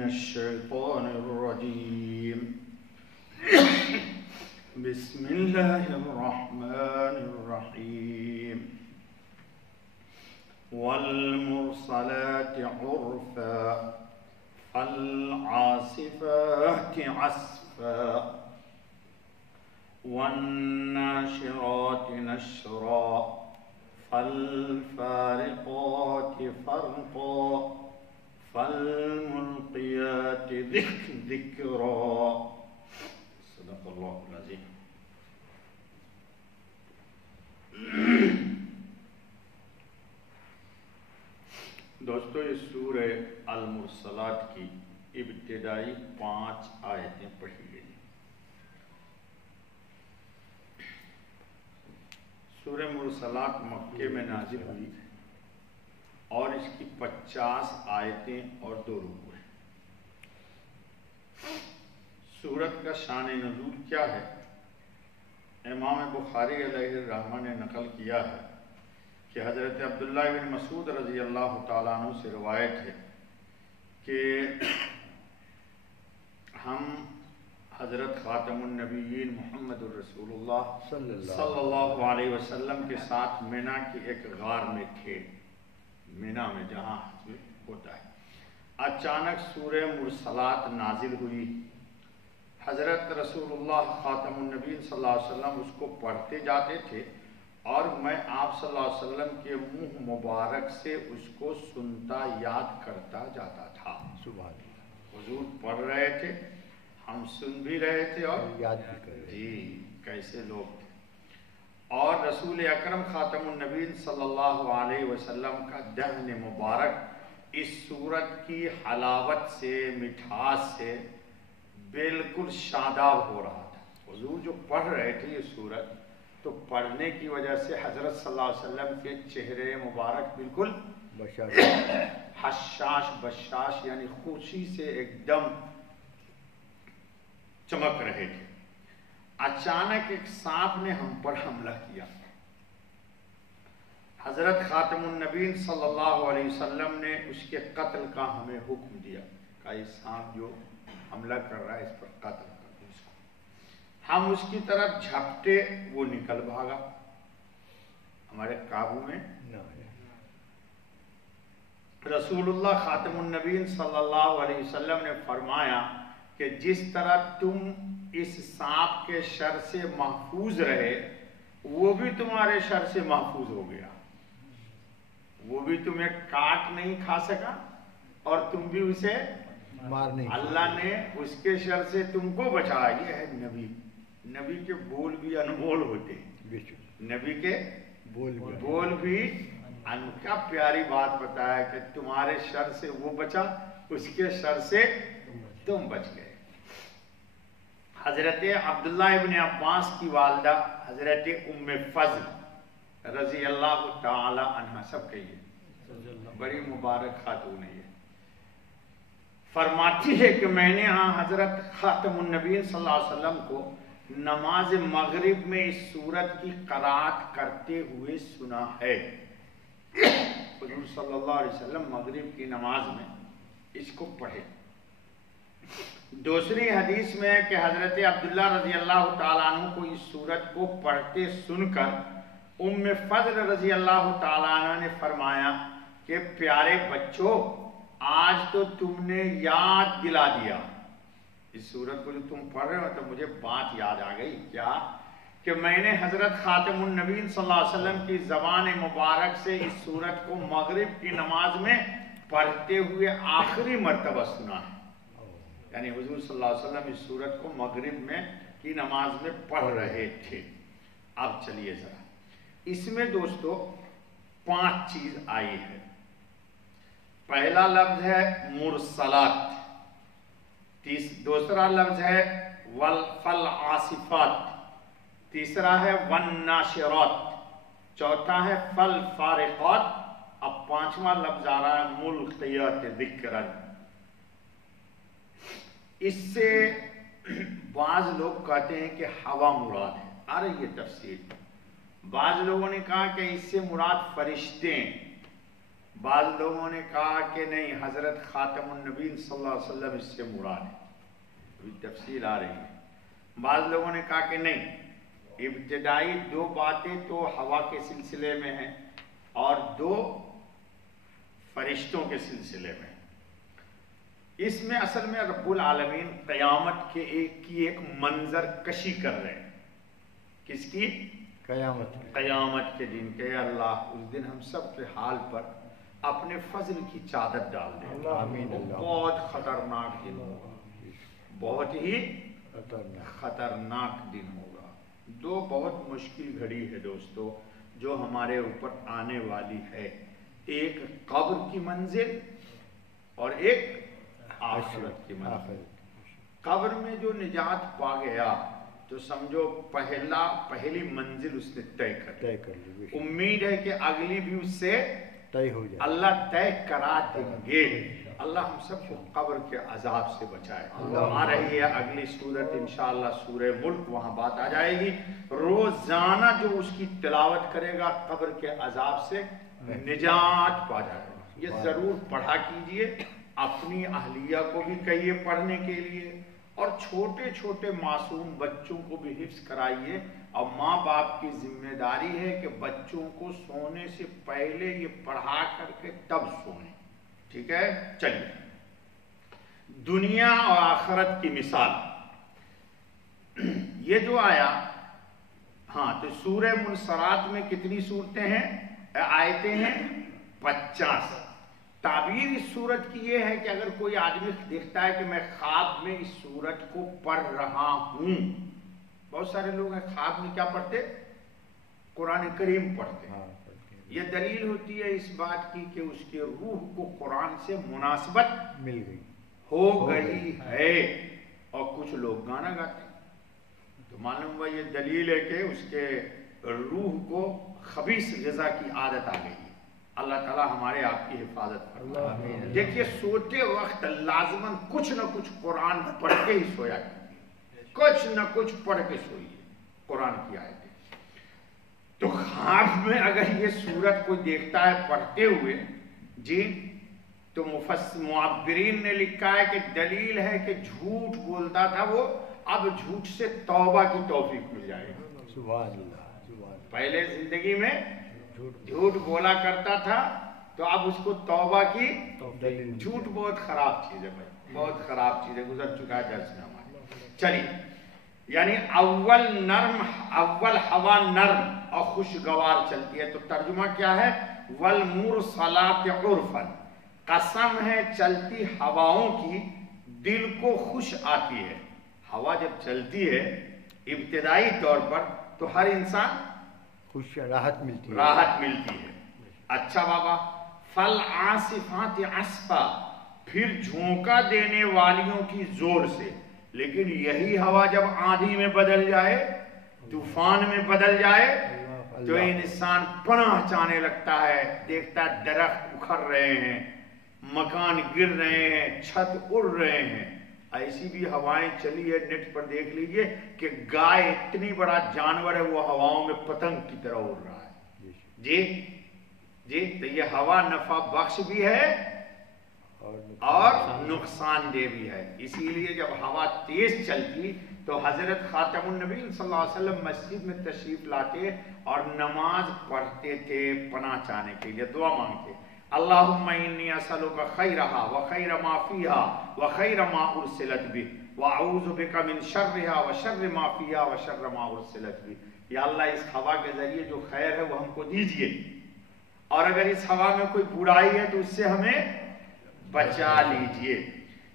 من الشيطان الرجيم بسم الله الرحمن الرحيم والمرسلات عرفا فالعاصفات عصفا والناشرات نشرا فالفارقات فرقا فالملقيات ذكرا صدق اللہ العظیم. دوستو یہ سورہ المرسلات کی ابتدائی 5 آیتیں پڑھی گئی. سورہ مرسلات مکے میں نازل ہوئی اور اس کی 50 آیتیں اور 2 رکوع ہیں. سورت کا شان نزول کیا ہے؟ امام بخاری علیہ الرحمہ نے نقل کیا ہے کہ حضرت عبداللہ بن مسعود رضی اللہ تعالیٰ عنہ سے روایت ہے کہ ہم حضرت خاتم النبیین محمد الرسول اللہ صلی اللہ علیہ وسلم کے ساتھ مینا کی ایک غار میں تھے. مینا میں جہاں ہوتا ہے. اچانک سورہ مرسلات نازل ہوئی. حضرت رسول اللہ خاتم النبیین صلی اللہ علیہ وسلم اس کو پڑھتے جاتے تھے اور میں آپ صلی اللہ علیہ وسلم کے منہ مبارک سے اس کو سنتا یاد کرتا جاتا تھا. سبحان اللہ. حضور پڑھ رہے تھے، ہم سن بھی رہے تھے اور یاد بھی کر رہے تھے. جی کیسے لوگ تھے. اور رسول اکرم خاتم النبیین صلی اللہ علیہ وسلم کا دہن مبارک اس سورت کی حلاوت سے، مٹھاس سے بالکل شاداب ہو رہا تھا. حضور جو پڑھ رہے تھے یہ سورت، تو پڑھنے کی وجہ سے حضرت صلی اللہ علیہ وسلم کے چہرے مبارک بالکل حشاش بشاش یعنی خوشی سے ایک دم چمک رہے تھے. اچانک ایک سانپ نے ہم پر حملہ کیا. حضرت خاتم النبیین صلی اللہ علیہ وسلم نے اس کے قتل کا ہمیں حکم دیا کہ یہ سانپ جو حملہ کر رہا ہے اس پر قتل کر دو اس کو. ہم اس کی طرف جھپٹے، وہ نکل بھاگا، ہمارے قابو میں نہ آیا. رسول اللہ خاتم النبیین صلی اللہ علیہ وسلم نے فرمایا کہ جس طرح تم اس سانپ کے شر سے محفوظ رہے، وہ بھی تمہارے شر سے محفوظ ہو گیا. وہ بھی تمہیں کاٹ نہیں کھا سکا اور تم بھی اسے مار نہیں. اللہ نے اس کے شر سے تم کو بچایا. یہ ہے نبی. نبی کے بول بھی انمول ہوتے ہیں. نبی کے بول بھی کیا پیاری بات بتایا کہ تمہارے شر سے وہ بچا، اس کے شر سے تم بچ گئے. حضرت عبداللہ ابن عباس کی والدہ حضرت ام فضل رضی اللہ تعالی عنہ، سب کہیے بڑی مبارک خاتون ہے، فرماتی ہے کہ میں نے حضرت خاتم النبیین صلی اللہ علیہ وسلم کو نماز مغرب میں اس سورت کی قرات کرتے ہوئے سنا ہے. حضور صلی اللہ علیہ وسلم مغرب کی نماز میں اس کو پڑھے. دوسری حدیث میں ہے کہ حضرت عبداللہ رضی اللہ تعالیٰ عنہ کو اس سورت کو پڑھتے سن کر ام فضل رضی اللہ تعالیٰ عنہ نے فرمایا کہ پیارے بچوں، آج تو تم نے یاد دلا دیا. اس سورت کو جو تم پڑھ رہے ہو تو مجھے بات یاد آ گئی. کیا؟ کہ میں نے حضرت خاتم النبیین صلی اللہ علیہ وسلم کی زبان مبارک سے اس سورت کو مغرب کی نماز میں پڑھتے ہوئے آخری مرتبہ سنا ہے. یعنی حضور صلی اللہ علیہ وسلم اس سورت کو مغرب میں کی نماز میں پڑھ رہے تھے. اب چلیے ذرا اس میں دوستو 5 چیز آئی ہے. پہلا لفظ ہے مرسلات، دوسرا لفظ ہے فالعاصفات، تیسرا ہے والناشرات، چوتھا ہے فالفارقات، اب 5واں لفظ آ رہا ہے ملقیات ذکرا. اس سے بعض لوگ کہتے ہیں کہ ہوا مراد ہے. آ رہی ہے تفسیر. بعض لوگوں نے کہا کہ اس سے مراد فرشتے ہیں، بعض لوگوں نے کہا کہ نہیں حضرت خاتم النبیین صلی اللہ علیہ وسلم اس سے مراد ہے، ابھی تفصیل آ رہی ہے۔ بعض لوگوں نے کہا کہ نہیں، ابتدائی دو باتیں تو ہوا کے سلسلے میں ہیں اور دو فرشتوں کے سلسلے میں۔ اس میں اصل میں رب العالمین قیامت کے ایک منظر کشی کر رہے ہیں۔ کس کی؟ قیامت کے دن کہ اللہ اس دن ہم سب کے حال پر اپنے فضل کی چادر ڈال دیں۔ بہت خطرناک دن ہوگا، بہت ہی خطرناک دن ہوگا۔ دو بہت مشکل گھڑی ہے دوستو جو ہمارے اوپر آنے والی ہے، ایک قبر کی منزل اور ایک آخرت کی منزل۔ قبر میں جو نجات پا گیا تو سمجھو پہلی منزل اس نے طے کر لی۔ امید ہے کہ اگلی بھی اس سے طے ہو جائے، اللہ طے کرا دیں گے۔ اللہ ہم سب کو قبر کے عذاب سے بچائے۔ آ رہی ہے اگلی سورت انشاءاللہ سورہ ملک، وہاں بات آ جائے گی۔ روزانہ جو اس کی تلاوت کرے گا قبر کے عذاب سے نجات پا جائے گا۔ یہ ضرور پڑھا کیجئے، اپنی اہلیہ کو بھی کہیے پڑھنے کے لیے، اور چھوٹے چھوٹے معصوم بچوں کو بھی حفظ کرائیے۔ اور ماں باپ کی ذمہ داری ہے کہ بچوں کو سونے سے پہلے یہ پڑھا کر کے تب سوئیں، ٹھیک ہے؟ چلیے، دنیا اور آخرت کی مثال یہ جو آیا، ہاں تو سورہ منصرات میں کتنی صورتیں ہیں، آیتیں ہیں؟ 50۔ تعبیر اس سورت کی یہ ہے کہ اگر کوئی آدمی دیکھتا ہے کہ میں خواب میں اس سورت کو پڑھ رہا ہوں، بہت سارے لوگ ہیں خواب میں کیا پڑھتے؟ قرآن کریم پڑھتے ہیں۔ یہ دلیل ہوتی ہے اس بات کی کہ اس کے روح کو قرآن سے مناسبت مل گئی، ہو گئی ہے۔ اور کچھ لوگ گانا گاتے ہیں تو معلوم ہوا یہ دلیل ہے کہ اس کے روح کو خبیث غذا کی عادت آ گئی ہے۔ اللہ تعالیٰ ہمارے آپ کی حفاظت فرمائے۔ دیکھیے سوتے وقت لازماً کچھ نہ کچھ قرآن پڑھ کے ہی سویا کیجیے، کچھ نہ کچھ پڑھ کے سوئیے قرآن کی آیتیں۔ تو خواب میں اگر یہ سورت کوئی دیکھتا ہے پڑھتے ہوئے جی، تو معبرین نے لکھا ہے کہ دلیل ہے کہ جھوٹ بولتا تھا وہ، اب جھوٹ سے توبہ کی توفیق مل جائے گی۔ سبحان اللہ۔ پہلے زندگی میں جھوٹ بولا کرتا تھا تو اب اس کو توبہ کی، جھوٹ بہت خراب چیز ہے بھائی، بہت خراب چیز ہے، گزر چکا ہے درس میں ہمارے۔ چلیے، یعنی اول ہوا نرم اور خوشگوار چلتی ہے، تو ترجمہ کیا ہے؟ والمرسلات عرفا، قسم ہے چلتی ہواؤں کی دل کو خوش آتی ہے۔ ہوا جب چلتی ہے ابتدائی طور پر تو ہر انسان خوش، راحت ملتی ہے۔ اچھا بابا، فالعاصفات عصفا، پھر جھونکا دینے والیوں کی زور سے۔ لیکن یہی ہوا جب آندھی میں بدل جائے، طوفان میں بدل جائے تو انسان پناہ چاہنے لگتا ہے، دیکھتا ہے درخت اکھڑ رہے ہیں، مکان گر رہے ہیں، چھت اڑ رہے ہیں۔ ایسی بھی ہوائیں چلی ہے، نیٹ پر دیکھ لیجئے کہ گائے اتنی بڑا جانور ہے وہ ہواؤں میں پتنگ کی طرح اڑ رہا ہے۔ جی تو یہ ہوا نفع بخش بھی ہے اور نقصان دہ بھی ہے۔ اسی لیے جب ہوا تیز چلتی تو حضرت خاتم النبی صلی اللہ علیہ وسلم مسجد میں تشریف لاتے اور نماز پڑھتے تھے پناہ چاہنے کے لیے، دعا مانگتے، اللہم انی اسألک خیرہا وخیر ما فیہا وخیر ما ارسلت بہ واعوذ بک من شرہا وشر ما فیہا وشر ما ارسلت بہ۔ یا اللہ اس ہوا کے ذریعے جو خیر ہے وہ ہم کو دیجئے، اور اگر اس ہوا میں کوئی برائی ہے تو اس سے ہمیں بچا لیجئے۔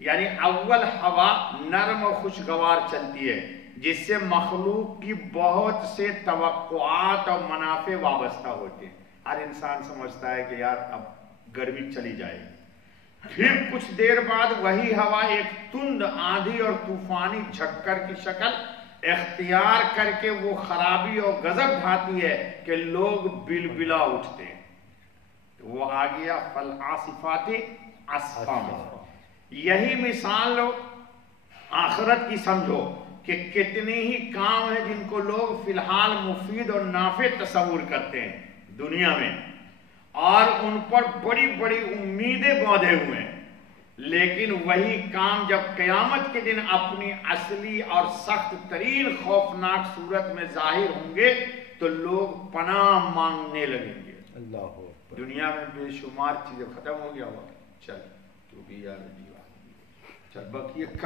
یعنی اول ہوا نرم و خوشگوار چلتی ہے جس سے مخلوق کی بہت سے توقعات اور منافع وابستہ ہوتے ہیں۔ ہر انسان سمجھتا ہے کہ یار اب گرمی چلی جائے گی، پھر کچھ دیر بعد وہی ہوا ایک تند آندھی اور طوفانی جھکر کی شکل اختیار کر کے وہ خرابی اور غضب ڈھاتی ہے کہ لوگ بلبلا اٹھتے ہیں۔ تو وہ آ گیا فالعاصفات عصفا۔ یہی مثال لو آخرت کی سمجھو کہ کتنی ہی کام ہیں جن کو لوگ فی الحال مفید اور نافع تصور کرتے ہیں دنیا میں، اور ان پر بڑی بڑی امیدیں باندھے ہوئے ہیں، لیکن وہی کام جب قیامت کے دن اپنی اصلی اور سخت ترین خوفناک صورت میں ظاہر ہوں گے تو لوگ پناہ مانگنے لگیں گے۔ اللہ دنیا میں بے شمار چیزیں ختم ہو گیا ہوا، چل تو بھی یار چل باقی